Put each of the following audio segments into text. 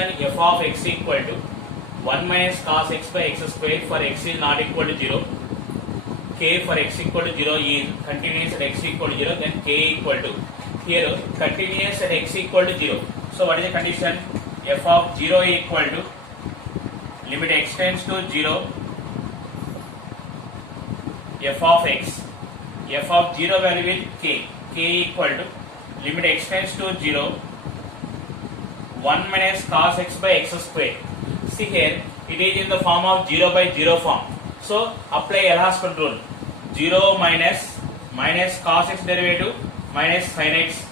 condition f of x equal to 1 minus cos x by x square for x is not equal to 0. K for x equal to 0 is continuous at x equal to 0, then k equal to, here continuous at x equal to 0. So what is the condition? F of 0 equal to limit x tends to 0 f of x, f of 0 value is k, k equal to limit x tends to 0 1 minus cos x by x square. See here, it is in the form of 0 by 0 form. So apply L'Hospital rule. 0 minus cos x derivative minus sin x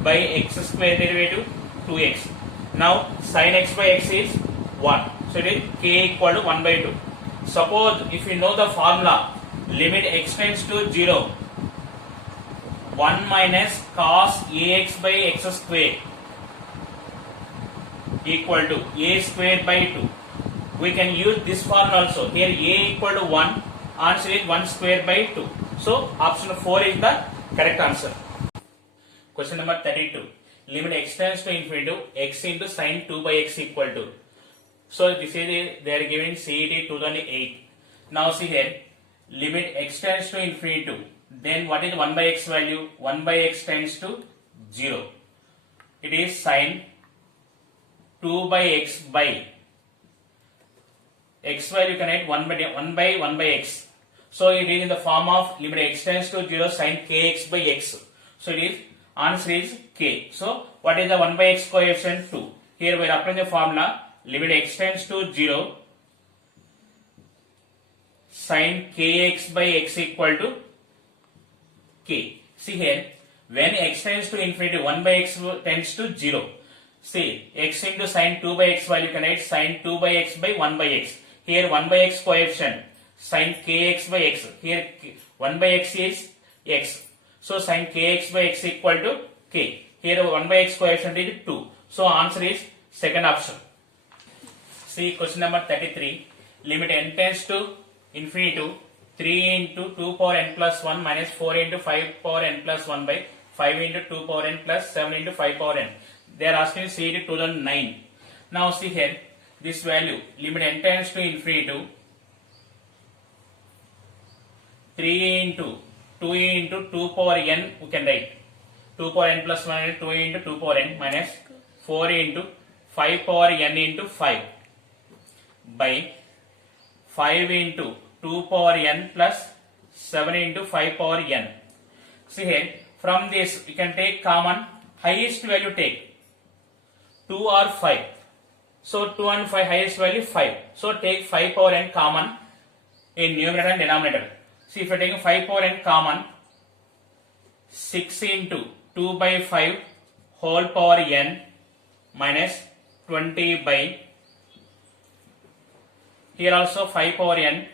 by x square derivative 2x. Now sin x by x is 1. So it is k equal to 1 by 2. Suppose if you know the formula, limit x tends to 0 1 minus cos ax by x square equal to a square by 2. We can use this formula also. Here a equal to 1, answer is 1 square by 2. So option 4 is the correct answer. Question number 32. Limit x tends to infinity to x into sin 2 by x equal to. So this is they are given CET 2008. Now see here, limit x tends to infinity to, then what is 1 by x value? 1 by x tends to 0. It is sin 2 by x by x value connect 1 by x. So it is in the form of limit x tends to 0 sin kx by x. So it is answer is k. So what is the 1 by x coefficient? 2. Here we are applying the formula, limit x tends to 0 sin kx by x equal to k. See here, when x tends to infinity, 1 by x tends to 0. See, x into sin 2 by x value connect sin 2 by x by 1 by x. Here 1 by x coefficient sin kx by x. Here 1 by x is x. So sin kx by x equal to k. Here 1 by x coefficient is 2. So answer is second option. See question number 33. Limit n tends to infinity to 3 into 2 power n plus 1 minus 4 into 5 power n plus 1 by 5 into 2 power n plus 7 into 5 power n. They are asking CET 2009. Now see here, this value, limit n tends to infinity to 3 into 2 into 2 power n, we can write 2 power n plus 1 into 2 into 2 power n minus 4 into 5 power n into 5 by 5 into 2 power n plus 7 into 5 power n. See here, from this we can take common, highest value take 2 or 5. So 2 and 5 highest value 5. So take 5 power n common in numerator and denominator. See if you are taking 5 power n common, 6 into 2 by 5 whole power n minus 20 by, here also 5 power n,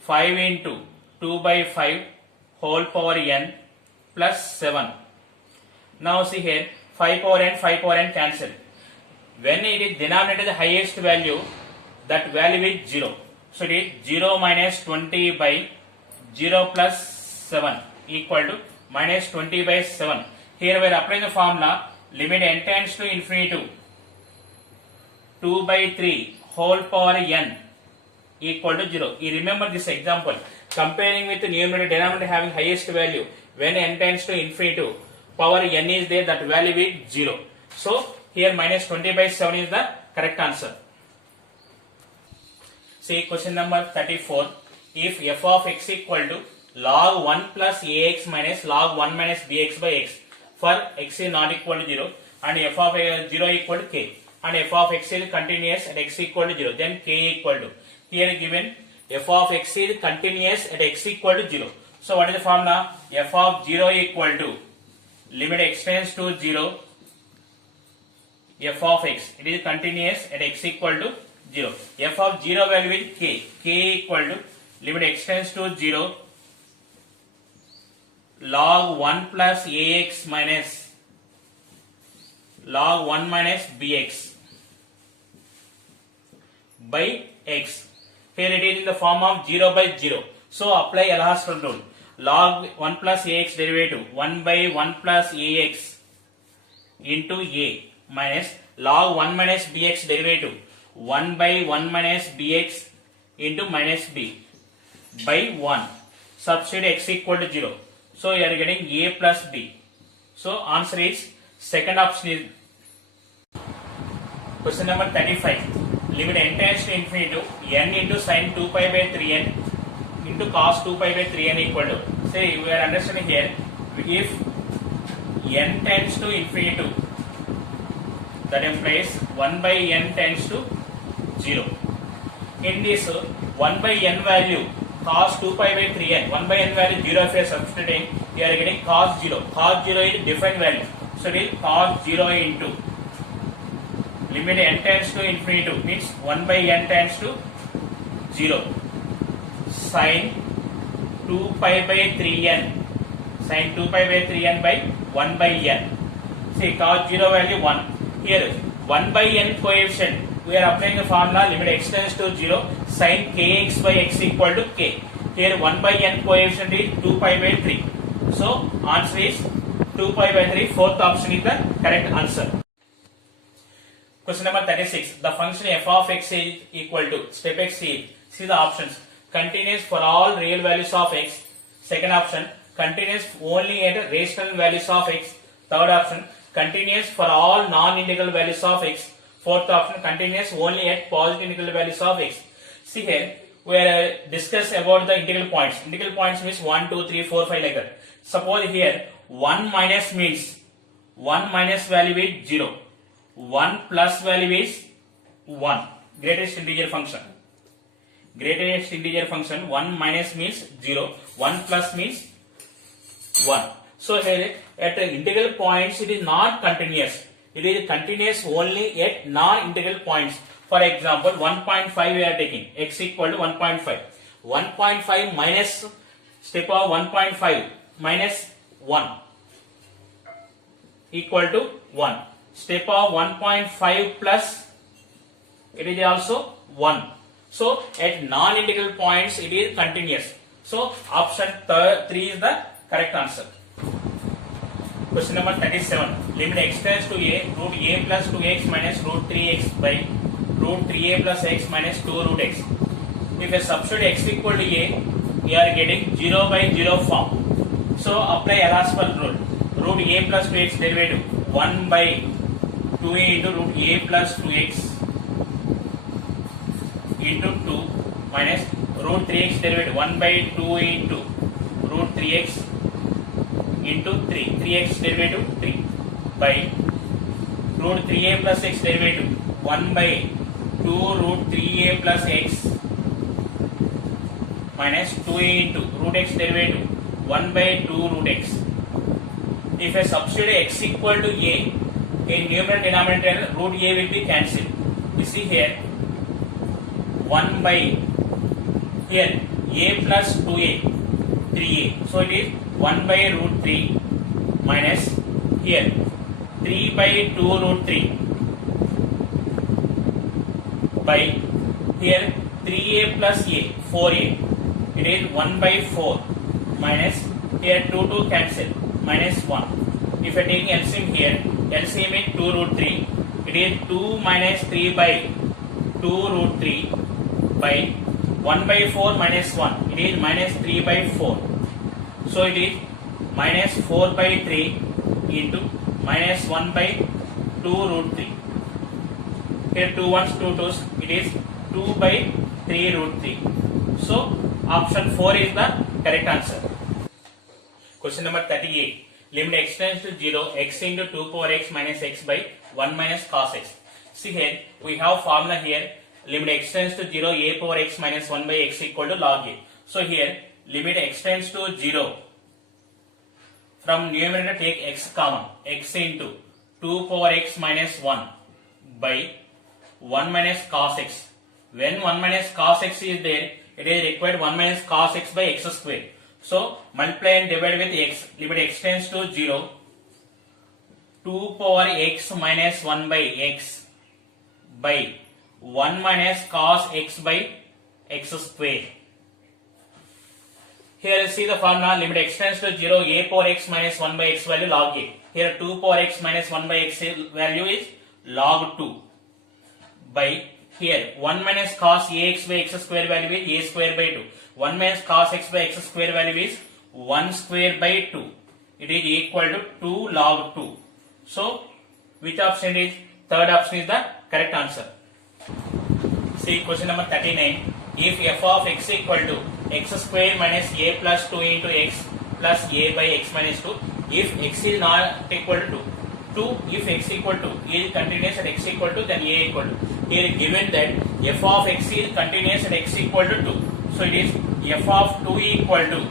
5 into 2 by 5 whole power n plus 7. Now see here, 5 power n cancel. When it is denominator the highest value, that value is 0. So it is 0 minus 20 by 0 plus 7 equal to minus 20 by 7. Here we are applying the formula, limit n tends to infinity to 2 by 3 whole power n equal to 0. You remember this example, comparing with the numerator denominator having highest value, when n tends to infinity to power n is there, that value is 0. So here minus 20 by 7 is the correct answer. See question number 34. If f of x equal to log 1 plus ax minus log 1 minus bx by x for x is not equal to 0 and f of 0 equal to k and f of x is continuous at x equal to 0, then k equal to, here given f of x is continuous at x equal to 0. So what is the formula? F of 0 equal to limit x tends to 0 f of x, it is continuous at x equal to 0. F of 0 value is k, k equal to limit x tends to 0 log 1 plus ax minus log 1 minus bx by x. Here it is in the form of 0 by 0. So apply L'Hospital rule. Log 1 plus ax derivative 1 by 1 plus ax into a minus log 1 minus bx derivative 1 by 1 minus bx into minus b by 1. Substitute x equal to 0. So you are getting a plus b. So answer is second option is question number 35. Limit n tends to infinity to n into sin 2 pi by 3n into cos 2 pi by 3n equal to. Say we are understanding here, if n tends to infinity, that implies 1 by n tends to 0. In this 1 by n value, cos 2 pi by 3n, 1 by n value 0 if you are substituting, you are getting cos 0. Cos 0 is defined value. So it is cos 0 into limit n tends to infinity means 1 by n tends to 0. Sin 2 pi by 3n, sin 2 pi by 3n by 1 by n. See cos 0 value 1. Here 1 by n coefficient, we are applying the formula limit x tends to 0 sin kx by x equal to k. Here 1 by n coefficient is 2 pi by 3. So answer is 2 pi by 3. Fourth option is the correct answer. Question number 36. The function f of x is equal to step x is. See the options. Continuous for all real values of x. Second option. Continuous only at rational values of x. Third option. Continuous for all non-integral values of x. Fourth option. Continuous only at positive integral values of x. See here, we are discuss about the integral points. Integral points means 1, 2, 3, 4, 5 like that. Suppose here 1 minus means 1 minus value is 0. 1 plus value is 1. Greatest integer function. Greatest integer function 1 minus means 0. 1 plus means 1. So here at integral points it is not continuous. It is continuous only at non-integral points. For example, 1.5 we are taking. X equal to 1.5. 1.5 minus step of 1.5 minus 1 equal to 1. Step of 1.5 plus it is also 1. So at non-integral points it is continuous. So option 3 is the correct answer. Question number 37. Limit x tends to a root a plus 2x minus root 3x by root 3a plus x minus 2 root x. If a substitute x equal to a, we are getting 0 by 0 form. So apply L'Hospital rule. Root a plus 2x derivative 1 by 2a into root a plus 2x into 2 minus root 3x derivative 1 by 2 into root 3x into 3. 3x derivative 3 by root 3a plus x derivative 1 by 2 root 3a plus x minus 2a into root x derivative 1 by 2 root x. If I substitute x equal to a, in numerator denominator root a will be cancelled. You see here 1 by here a plus 2a 3a. So it is 1 by root 3 minus here 3 by 2 root 3 by here 3a plus a 4a. It is 1 by 4 minus here 2 cancel minus 1. If I take LCM here, LCM is 2 root 3. It is 2 minus 3 by 2 root 3 by 1 by 4 minus 1. It is minus 3 by 4. So it is minus 4 by 3 into minus 1 by 2 root 3. Here 2 ones, 2 twos. It is 2 by 3 root 3. So option 4 is the correct answer. Question number 38. Limit x tends to 0, x into 2 power x minus x by 1 minus cos x. See here, we have formula here. Limit x tends to 0, a power x minus 1 by x equal to log a. So here, limit x tends to 0. From numerator take x common. X into 2 power x minus 1 by 1 minus cos x. When 1 minus cos x is there, it is required 1 minus cos x by x square. So multiply and divide with x. Limit x tends to 0. 2 power x minus 1 by x by 1 minus cos x by x square. Here see the formula limit x tends to 0, a power x minus 1 by x value log a. Here 2 power x minus 1 by x value is log 2 by here 1 minus cos ax by x square value is a square by 2. 1 minus cos x by x square value is 1 square by 2. It is equal to 2 log 2. So which option is? Third option is the correct answer. See question number 39. If f of x equal to x square minus a plus 2 into x plus a by x minus 2, if x is not equal to 2, if x equal to is continuous at x equal to, then a equal to. Here given that f of x is continuous at x equal to 2. So it is f of 2 equal to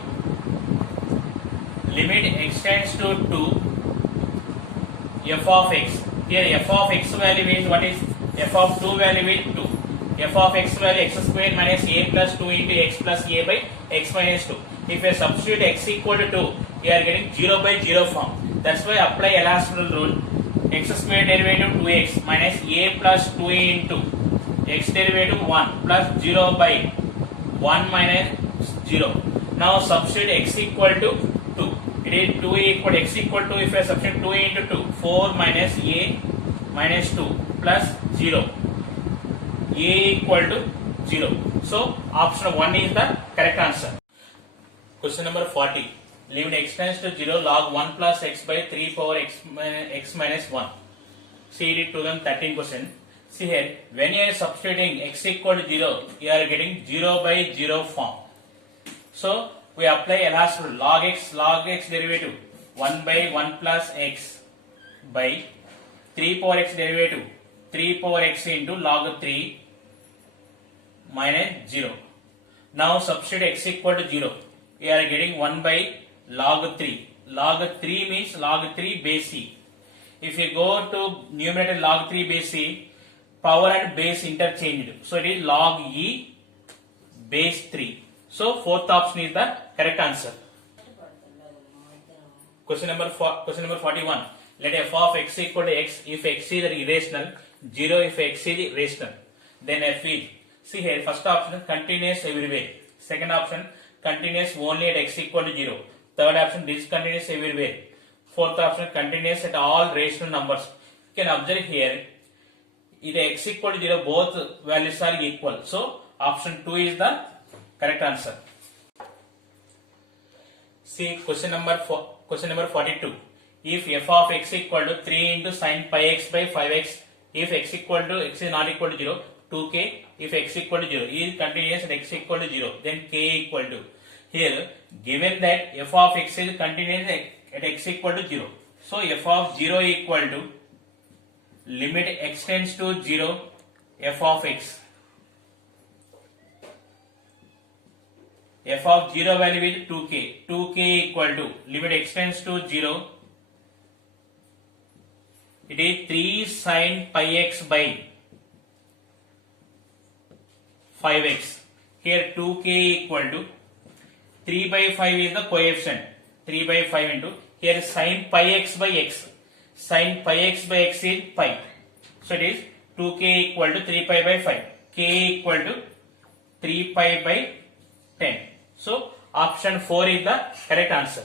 limit x tends to 2 f of x. Here f of x value is what is? F of 2 value is 2. F of x value x square minus a plus 2 into x plus a by x minus 2. If I substitute x equal to 2, we are getting 0 by 0 form. That's why apply L'Hospital rule. X square derivative 2x minus a plus 2 into x derivative 1 plus 0 by 1 minus 0. Now substitute x equal to 2. It is 2 equal x equal to, if I substitute 2 into 2, 4 minus a minus 2 plus 0. A equal to 0. So option 1 is the correct answer. Question number 40. Limit x tends to 0 log 1 plus x by 3 power x minus 1. See it 2013 question. See here, when you are substituting x equal to 0, you are getting 0 by 0 form. So we apply L'Hospital log x derivative 1 by 1 plus x by 3 power x derivative 3 power x into log 3 minus 0. Now substitute x equal to 0. We are getting 1 by log 3. Log 3 means log 3 base c. If you go to numerator log 3 base c, power and base interchanged. So it is log e base 3. So fourth option is the correct answer. Question number 41. Let f of x equal to x if x is irrational, 0 if x is rational. Then f is, see here, first option continuous everywhere. Second option continuous only at x equal to 0. Third option discontinuous everywhere. Fourth option continuous at all rational numbers. You can observe here, if x equal to 0, both values are equal. So option 2 is the correct answer. See question number 42. If f of x equal to 3 into sin pi x by 5x, if x equal to x is not equal to 0, 2k. If x equal to 0 is continuous at x equal to 0, then k equal to. Here given that f of x is continuous at x equal to 0, so f of 0 equal to limit x tends to 0 f of x. F of 0 value is 2k. 2k equal to limit x tends to 0. It is 3 sin pi x by 5x. Here 2k equal to 3 by 5 is the coefficient. 3 by 5 into, here sin pi x by x. Sin pi x by x is pi. So it is 2k equal to 3 pi by 5. K equal to 3 pi by 10. So option 4 is the correct answer.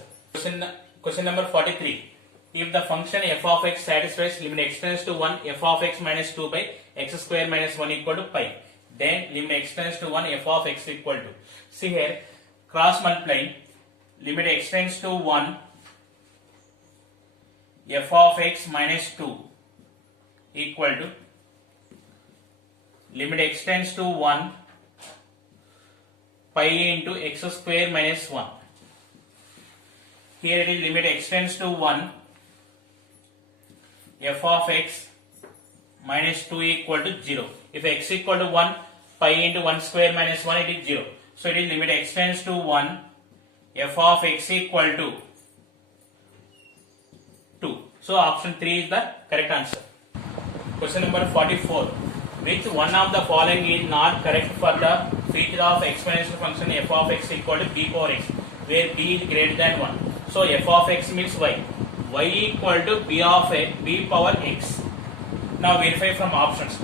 Question number 43. If the function f of x satisfies limit x tends to 1 f of x minus 2 by x square minus 1 equal to pi, then limit x tends to 1 f of x equal to. See here, cross multiplying, limit x tends to 1 f of x minus 2 equal to limit x tends to 1 pi into x square minus 1. Here it is limit x tends to 1 f of x minus 2 equal to 0. If x equal to 1, pi into 1 square minus 1, it is 0. So it is limit x tends to 1 f of x equal to 2. So option 3 is the correct answer. Question number 44. Which one of the following is not correct for the feature of exponential function f of x equal to b power x, where b is greater than 1. So f of x means y. Y equal to b of a, b power x. Now verify from options.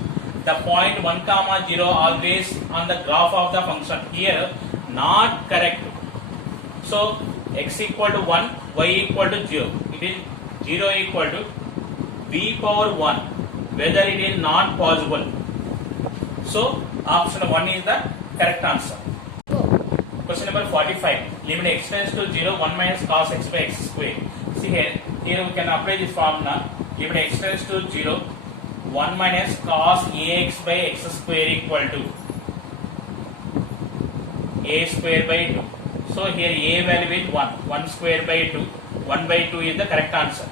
The point 1 comma 0 always on the graph of the function. Here not correct. So x equal to 1, y equal to 0. It is 0 equal to b power 1 whether it is not possible. So option 1 is the correct answer. Question number 45. Limit x tends to 0, 1 minus cos x by x square. See here we can apply this formula. Limit x tends to 0, 1 minus cos ax by x square equal to a square by 2. So here a value is 1, 1 square by 2, 1 by 2 is the correct answer.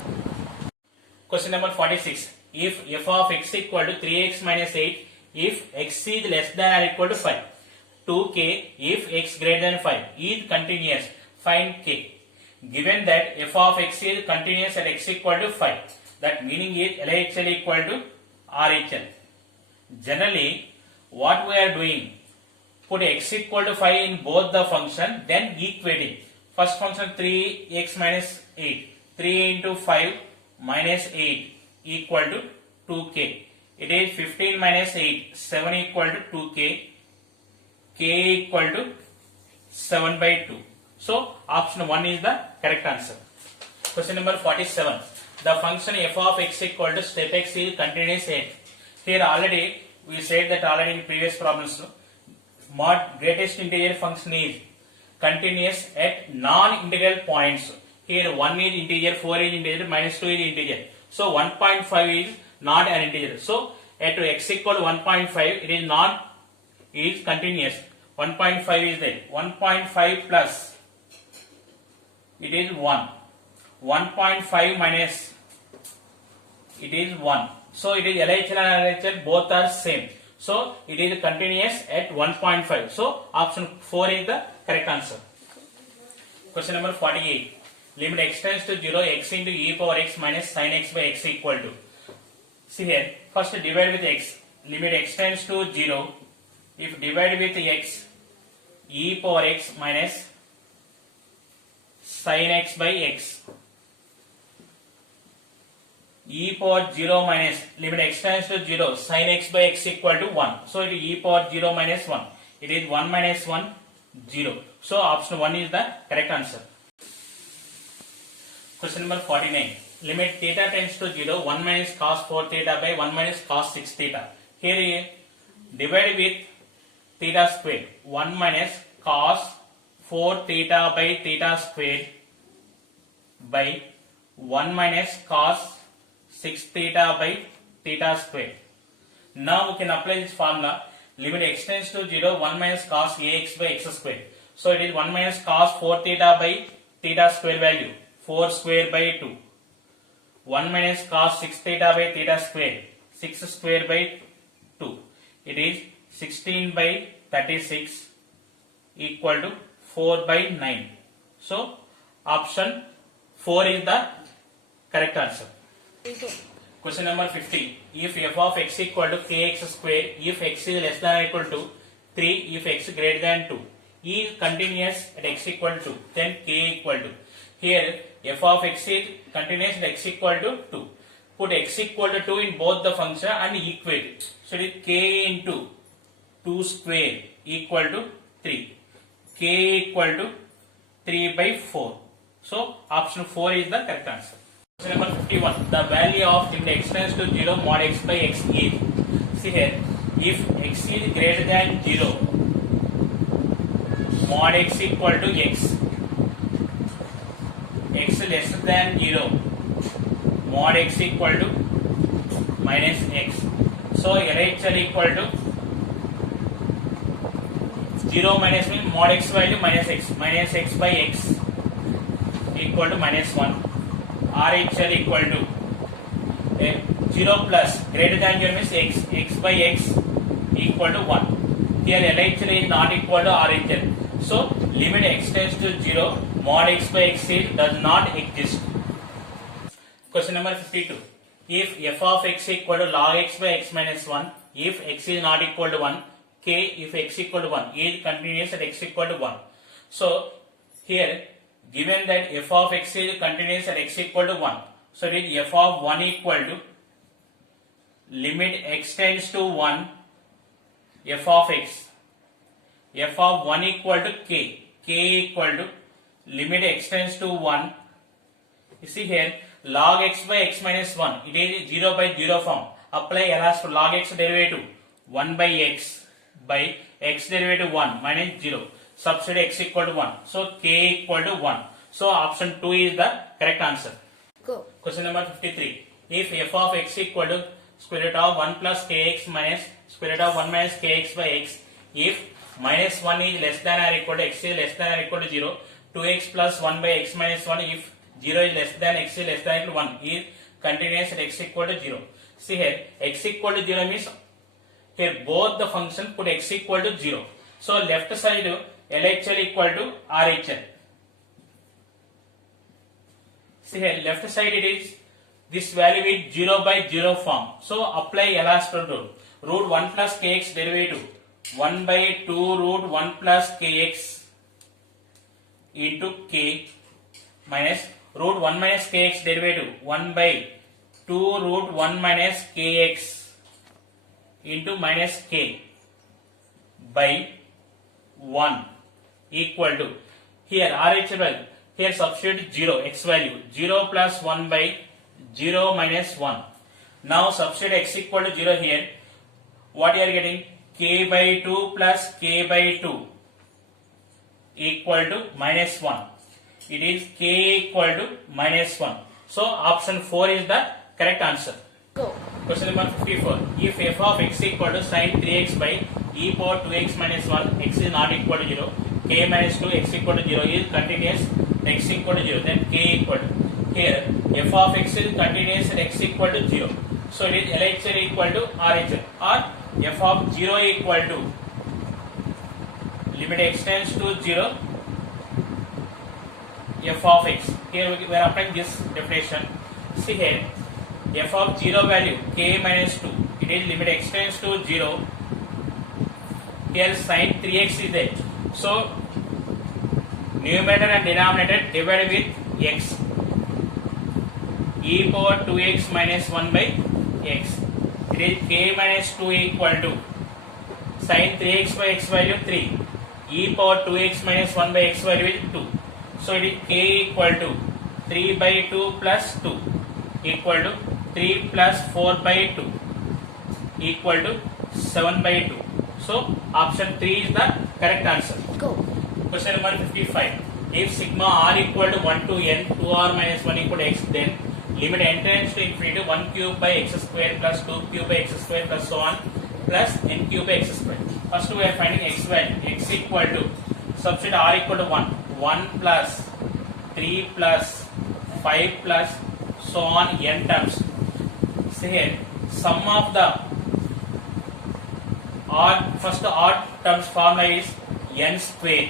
Question number 46. If f of x equal to 3x minus 8, if x is less than or equal to 5. 2k if x greater than 5 is continuous, find k. Given that f of x is continuous at x equal to 5, that meaning is LHL equal to RHL. Generally, what we are doing, put x equal to 5 in both the function, then equating. First function 3x minus 8, 3 into 5 minus 8 equal to 2k. It is 15 minus 8, 7 equal to 2k, k equal to 7 by 2. So option 1 is the correct answer. Question number 47. The function f of x equal to step x is continuous at. Here already we said that already in previous problems. Mod greatest integer function is continuous at non-integral points. Here 1 is integer, 4 is integer, minus 2 is integer. So 1.5 is not an integer. So at x equal to 1.5 it is not is continuous. 1.5 is there. 1.5 plus it is 1. 1.5 minus it is 1. So it is LHL and RHL both are same. So it is continuous at 1.5. So option 4 is the correct answer. Question number 48. Limit x tends to 0, x into e power x minus sin x by x equal to. See here, first divide with x. Limit x tends to 0. If divide with x, e power x minus sin x by x. E power 0 minus limit x tends to 0, sin x by x equal to 1. So it is e power 0 minus 1. It is 1 minus 1, 0. So option 1 is the correct answer. Question number 49. Limit theta tends to 0, 1 minus cos 4 theta by 1 minus cos 6 theta. Here divide with theta square. 1 minus cos 4 theta by theta square by 1 minus cos 6 theta by theta square. Now we can apply this formula. Limit x tends to 0, 1 minus cos ax by x square. So it is 1 minus cos 4 theta by theta square value, 4 square by 2. 1 minus cos 6 theta by theta square, 6 square by 2. It is 16 by 36 equal to 4 by 9. So option 4 is the correct answer. Question number 50. If f of x equal to kx square, if x is less than or equal to 3, if x greater than 2, is continuous at x equal to 2, then k equal to. Here f of x is continuous at x equal to 2. Put x equal to 2 in both the function and equate it. So it is k into 2 square equal to 3. K equal to 3 by 4. So option 4 is the correct answer. Question number 51. The value of limit x tends to 0 mod x by x is. See here, if x is greater than 0, mod x equal to x. X less than 0, mod x equal to minus x. So LHL equal to 0 minus means mod x value minus x by x equal to minus 1. RHL equal to 0 plus greater than 0 means x by x equal to 1. Here LHL is not equal to RHL. So limit x tends to 0, mod x by x does not exist. Question number 52. If f of x equal to log x by x minus 1, if x is not equal to 1, k if x equal to 1 is continuous at x equal to 1. So here given that f of x is continuous at x equal to 1, so it is f of 1 equal to limit x tends to 1 f of x, f of 1 equal to k equal to limit x tends to 1. You see here log x by x minus 1, it is 0 by 0 form. apply L'Hospital log x derivative 1 by x by x derivative 1 minus 0. Substitute x equal to 1. So k equal to 1. So option 2 is the correct answer. Go. Question number 53. If f of x equal to square root of 1 plus kx minus square root of 1 minus kx by x, if minus 1 is less than or equal to x is less than or equal to 0, 2x plus 1 by x minus 1, if 0 is less than x is less than or equal to 1, is continuous at x equal to 0. See here, x equal to 0 means here both the function put x equal to 0. So left side LHL equal to RHL. See here, left side it is this value is 0 by 0 form. So apply L'Hospital rule. Root 1 plus kx derivative 1 by 2 root 1 plus kx into k minus root 1 minus kx derivative 1 by 2 root 1 minus kx into minus k by 1 equal to, here RHL value, here substitute 0, x value 0 plus 1 by 0 minus 1. Now substitute x equal to 0 here. What you are getting? K by 2 plus k by 2 equal to minus 1. It is k equal to minus 1. So option 4 is the correct answer. Go. Question number 54. If f of x equal to sin 3x by e power 2x minus 1, x is not equal to 0, k minus 2 x equal to 0 is continuous x equal to 0, then k equal to, here f of x is continuous at x equal to 0. So it is LHL equal to RHL, or f of 0 equal to limit x tends to 0 f of x. Here we are applying this definition. See here, f of 0 value k minus 2, it is limit x tends to 0. Here sin 3x is there. So numerator and denominator divided with x. E power 2x minus 1 by x. It is k minus 2 equal to sin 3x by x value 3. E power 2x minus 1 by x value is 2. So it is k equal to 3 by 2 plus 2 equal to 3 plus 4 by 2 equal to 7 by 2. So option 3 is the correct answer. Go. Question number 55. If sigma r equal to 1 to n, 2r minus 1 equal to x, then limit n tends to infinity 1 cube by x square plus 2 cube by x square plus so on plus n cube by x square. First we are finding x value. X equal to, substitute r equal to 1. 1 plus 3 plus 5 plus so on n terms. See here, sum of the odd, first odd terms formula is n square.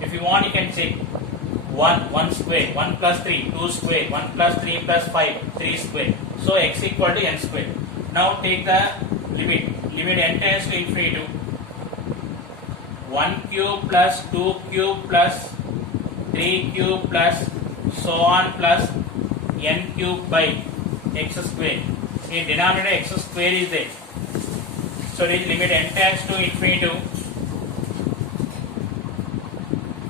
If you want you can say 1 square, 1 plus 3, 2 square, 1 plus 3 plus 5, 3 square. So x equal to n square. Now take the limit n tends to infinity to 1 cube plus 2 cube plus 3 cube plus so on plus n cube by x square. In denominator x square is there. So it is limit n tends to infinity to,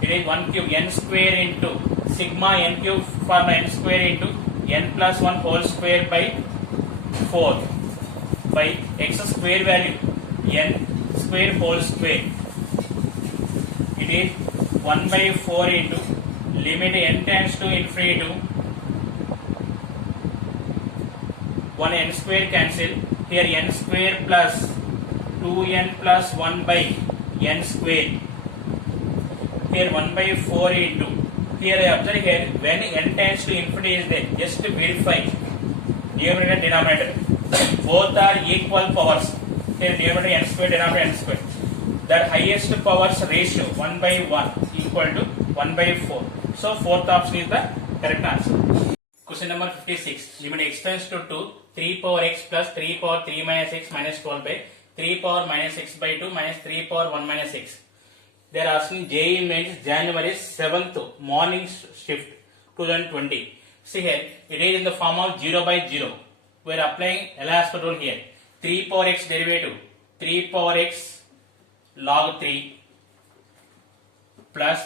it is 1 cube n square into sigma n cube for n square into n plus 1 whole square by 4 by x square value n square whole square. It is 1 by 4 into limit n tends to infinity to 1 n square cancel. Here n square plus 2n plus 1 by n square. Here 1 by 4 into, here I observe here when n tends to infinity is there, just to verify numerator and denominator both are equal powers. Here numerator n square, denominator n square. The highest powers ratio 1 by 1 equal to 1 by 4. So fourth option is the correct answer. Question number 56. Limit x tends to 2, 3 power x plus 3 power 3 minus x minus 12 by 3 power minus x by 2 minus 3 power 1 minus x. They are asking JEE Mains January 7th morning shift 2020. See here, it is in the form of 0 by 0. We are applying L'Hospital rule here. 3 power x derivative 3 power x log 3 plus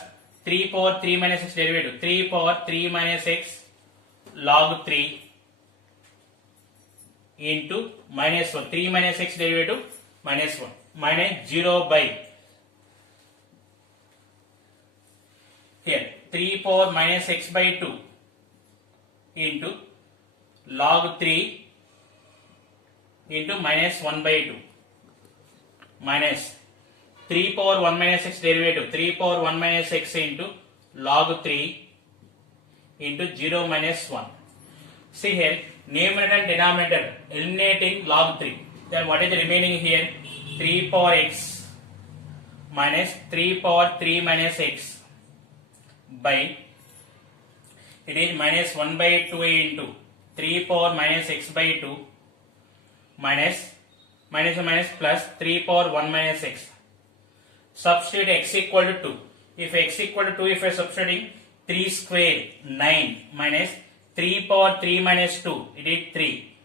3 power 3 minus x derivative 3 power 3 minus x log 3 into minus 1. 3 minus x derivative minus 1 minus 0 by here 3 power minus x by 2 into log 3 into minus 1 by 2 minus 3 power 1 minus x derivative 3 power 1 minus x into log 3 into 0 minus 1. See here, numerator and denominator eliminating log 3. Then what is remaining here? 3 power x minus 3 power 3 minus x by it is minus 1 by 2 into 3 power minus x by 2 minus plus 3 power 1 minus x. Substitute x equal to 2. If x equal to 2, if I substituting 3 square 9 minus 3 power 3 minus 2, it is 3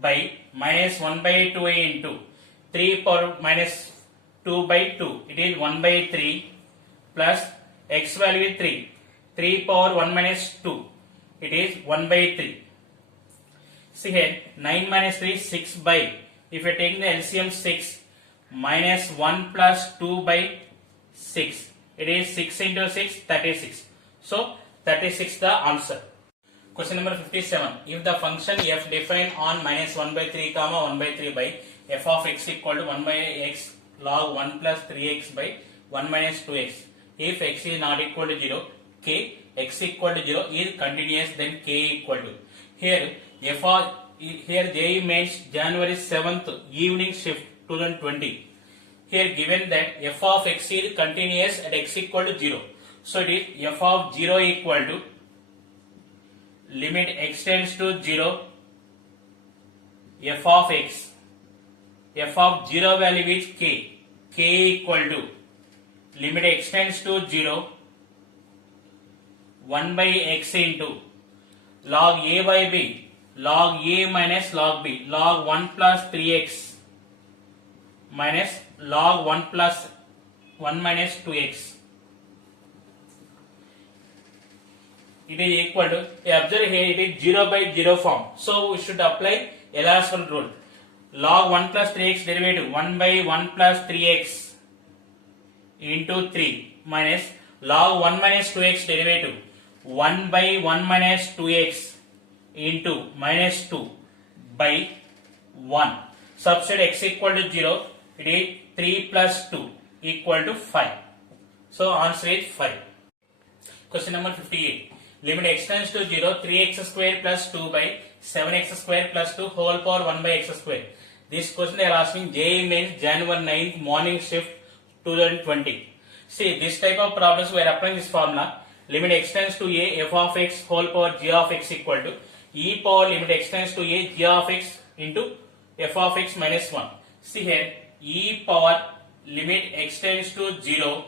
by minus 1 by 2 into 3 power minus 2 by 2, it is 1 by 3 plus x value is 3. 3 power 1 minus 2, it is 1 by 3. See here, 9 minus 3, 6 by, if you are taking the LCM 6, minus 1 plus 2 by 6, it is 6 into 6, 36. So, 36 the answer. Question number 57. If the function f defined on minus 1 by 3 comma 1 by 3 by f of x equal to 1 by x log 1 plus 3x by 1 minus 2x. If x is not equal to 0, k x equal to 0 is continuous, then k equal to. Here JE means January 7th evening shift 2020. Here given that f of x is continuous at x equal to 0. So it is f of 0 equal to limit x tends to 0 f of x. F of 0 value is k. K equal to limit x tends to 0 1 by x into log a by b, log a minus log b, log 1 plus 3x minus log 1 plus 1 minus 2x. It is equal to, observe here it is 0 by 0 form. So we should apply L'Hospital rule. Log 1 plus 3x derivative 1 by 1 plus 3x into 3 minus log 1 minus 2x derivative 1 by 1 minus 2x into minus 2 by 1. Substitute x equal to 0, it is 3 plus 2 equal to 5. So answer is 5. Question number 58. Limit x tends to 0, 3x square plus 2 by 7x square plus 2 whole power 1 by x square. This question they are asking JEE Mains January 9th morning shift 2020. See, this type of problems we are applying this formula. Limit x tends to a f of x whole power g of x equal to e power limit x tends to a g of x into f of x minus 1. See here, e power limit x tends to 0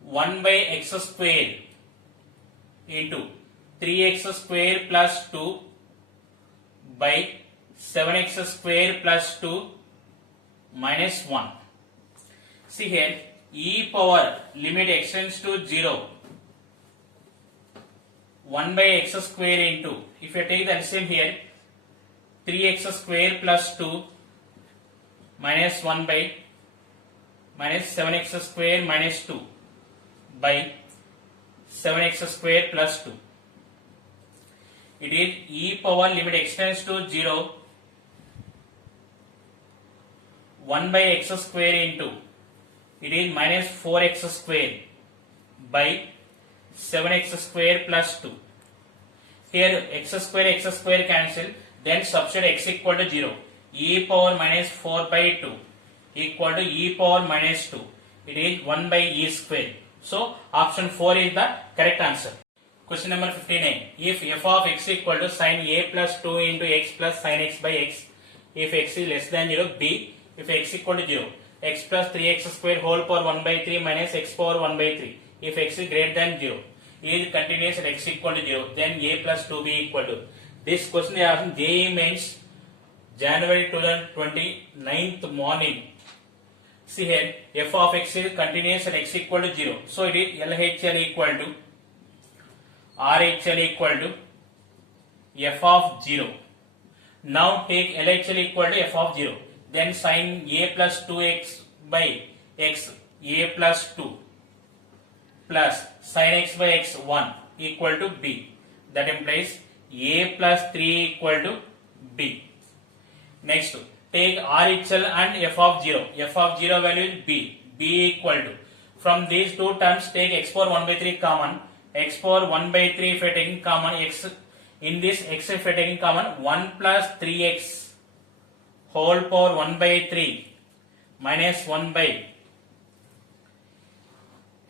1 by x square into 3x square plus 2 by 7x square plus 2 minus 1. See here, e power limit x tends to 0 1 by x square into, if you take the LCM here, 3x square plus 2 minus 1 by minus 7x square minus 2 by 7x square plus 2. It is e power limit x tends to 0 1 by x square into, it is minus 4x square by 7x square plus 2. Here x square cancel, then substitute x equal to 0. E power minus 4 by 2 equal to e power minus 2. It is 1 by e square. So option 4 is the correct answer. Question number 59. If f of x equal to sin a plus 2 into x plus sin x by x, if x is less than 0, b, if x equal to 0, x plus 3x square whole power 1 by 3 minus x power 1 by 3. If x is greater than 0, is continuous at x equal to 0, then a plus 2b equal to. This question is asking JEE Mains January 2020 9th morning. See here, f of x is continuous at x equal to 0. So it is LHL equal to RHL equal to f of 0 Now take LHL equal to f of 0. Then sin a plus 2x by x, a plus 2 plus sin x by x 1 equal to b. That implies a plus 3 equal to b. Next, take RHL and f of 0. F of 0 value is b. b equal to, from these two terms take x power 1 by 3 common. X power 1 by 3 if I taking common, x in this x if I taking common, 1 plus 3x whole power 1 by 3 minus 1 by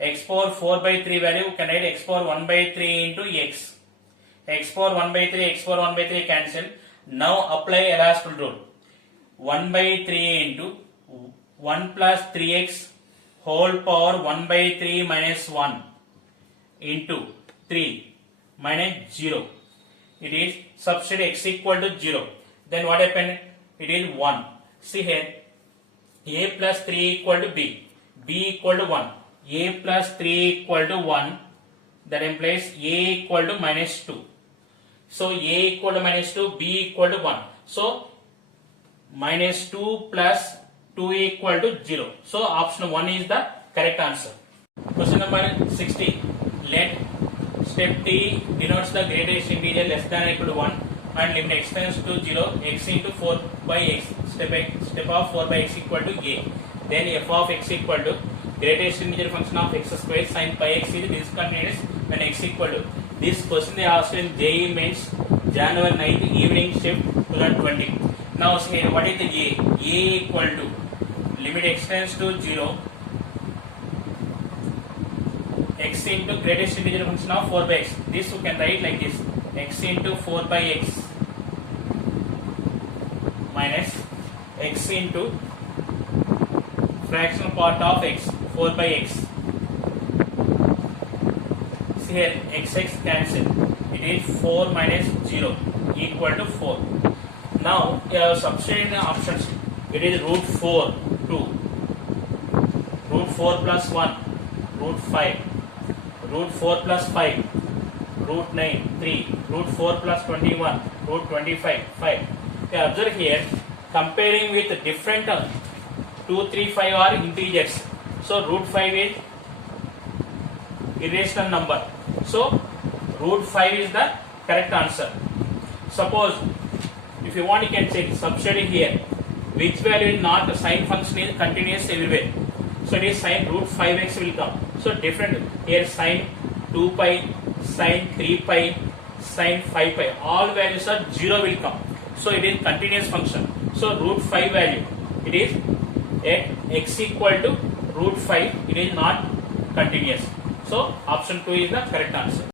x power 4 by 3 value, you can write x power 1 by 3 into x. X power 1 by 3, x power 1 by 3 cancel. Now apply L'Hospital rule. 1 by 3 into 1 plus 3x whole power 1 by 3 minus 1 into 3 minus 0. It is substitute x equal to 0. Then what happened? It is 1. See here, a plus 3 equal to b. b equal to 1. A plus 3 equal to 1. That implies a equal to minus 2. So a equal to minus 2, b equal to 1. So minus 2 plus 2 equal to 0. So option 1 is the correct answer. Question number 16. Let step t denotes the greatest integer less than or equal to 1 and limit x tends to 0, x into 4 by x. Step of 4 by x equal to a. Then f of x equal to greatest integer function of x square sin pi x is discontinuous when x equal to. This question they asked in JEE Mains January 9th evening shift 2020. Now see what is the a? A equal to limit x tends to 0, x into greatest integer function of 4 by x. This you can write like this, x into 4 by x minus x into fractional part of x, 4 by x. See here, x cancel. It is 4 minus 0 equal to 4. Now substitute in the options. It is root 4 2, root 4 plus 1, root 5, root 4 plus 5, root 9 3, root 4 plus 21, root 25 5. Observe here, comparing with different 2, 3, 5 are integers. So root 5 is irrational number. So root 5 is the correct answer. Suppose if you want, you can check substitute here. Which value is not, the sine function is continuous everywhere. So it is sine root 5x will come. So different here, sine 2 pi, sine 3 pi, sine 5 pi. All values are 0 will come. So it is continuous function. So root 5 value, it is at x equal to root 5. It is not continuous. So option 2 is the correct answer.